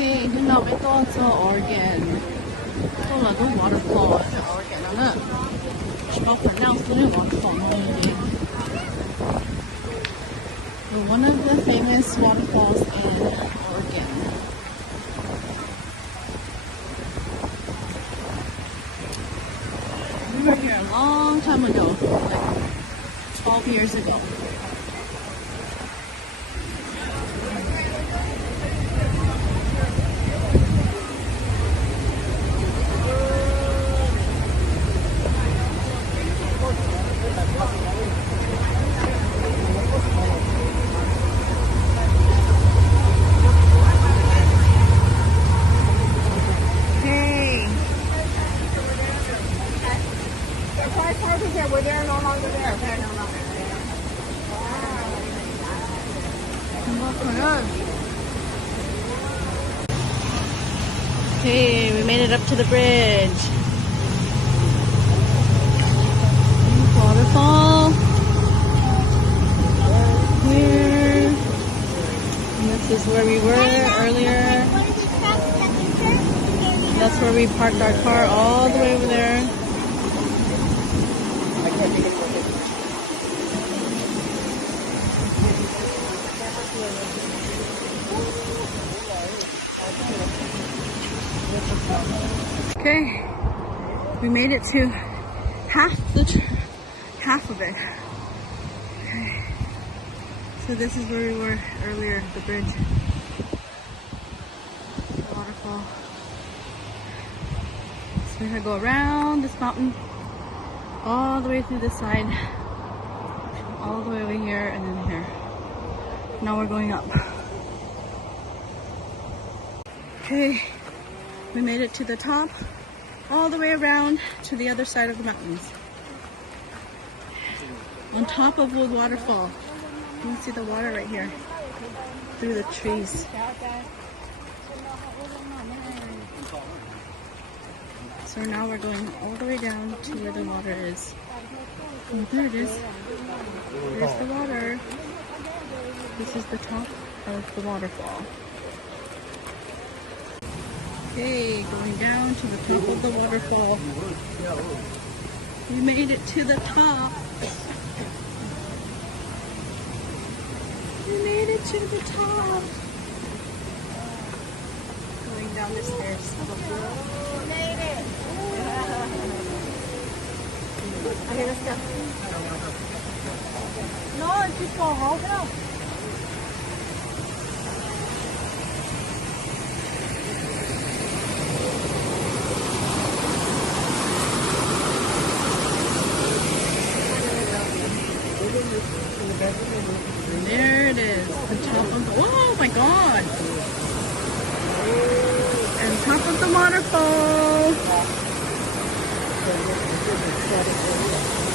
Hey, hôm nào bé tôi cho Oregon. Tôi là tôi waterfall ở Oregon đó nè. Có pronounce the waterfall only. One of the famous waterfalls in Oregon. We were here a long time ago, like 12 years ago. We're there, no longer there. They're no longer there. Hey, we made it up to the bridge. Waterfall. Here. And this is where we were earlier. That's where we parked our car all the way over there. Okay, we made it to half of it. Okay. So this is where we were earlier, the bridge, the waterfall. So we're gonna go around this mountain, all the way through this side, all the way over here, and then here. Now we're going up. Okay. We made it to the top, all the way around to the other side of the mountains. On top of Wood Waterfall. You can see the water right here, through the trees. So now we're going all the way down to where the water is. Oh, there it is. There's the water. This is the top of the waterfall. Okay, going down to the top of the waterfall. We made it to the top. We made it to the top. Going down the stairs. We made it. Okay, let's go. No, just go hold it up. There it is, the top of the, oh my god! And top of the waterfall!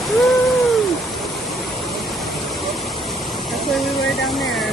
Woo! That's where we were down there.